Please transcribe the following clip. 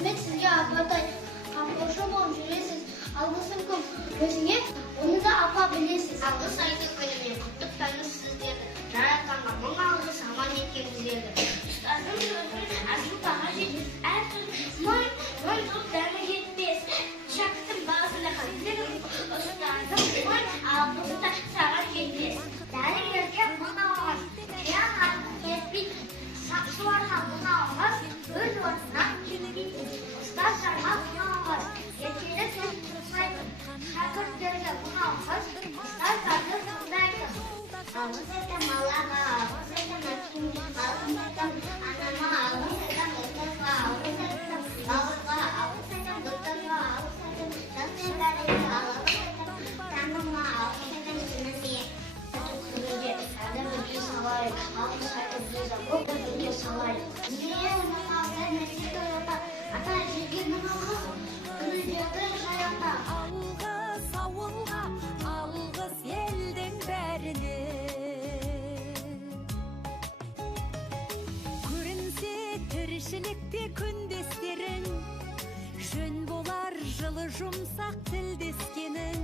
рахмет сізге апатай. Қамқоршы болып жүресіз. Алғысым көп. Өзіңе оны да апа білесіз. Алғыс айту күнімен құттықтаймыз сіздерді. Жаратқанға мың алғыс аман еткен біздерді. Ұстаздың сөзін асыл баға жетпес. Әр сөз мың жыл дәмі жетпес. Шәкірттің бағасында қадірін ұстаздың мың алғысы да саған жетпес. Дәрігерге мың алғыс. Қиян артын кетпей, сақшыларға мың алғыс. Өз орнынан кетпейтін. Ұстаздарға мың алғыс. Ертелі сөз тұрсайды. Шәкірттерге мың алғыс. Ұстаздарды тыңдайтын. Алғыс етем Аллаға, алғыс етем әкеме, алғыс етем анама, алғыс етем ұстазға, алғыс етем бауырға, алғыс етем докторға, алғыс етем дәрігерге, алғыс етем тәнімге, алғыс етем сіңліме. Күнінде әдеміге салайық, алғыс айтып бізді көп күнге салайық. Бізге мың алғыс мектеп тойлата, ата жерге мың алғыс, күніндегі жайында. Алғыс ауылға, алғыс елдің бәріне. Көрінсе тіршілікте күндестерің, жөн болар жылы жұмсақ тілдескенің.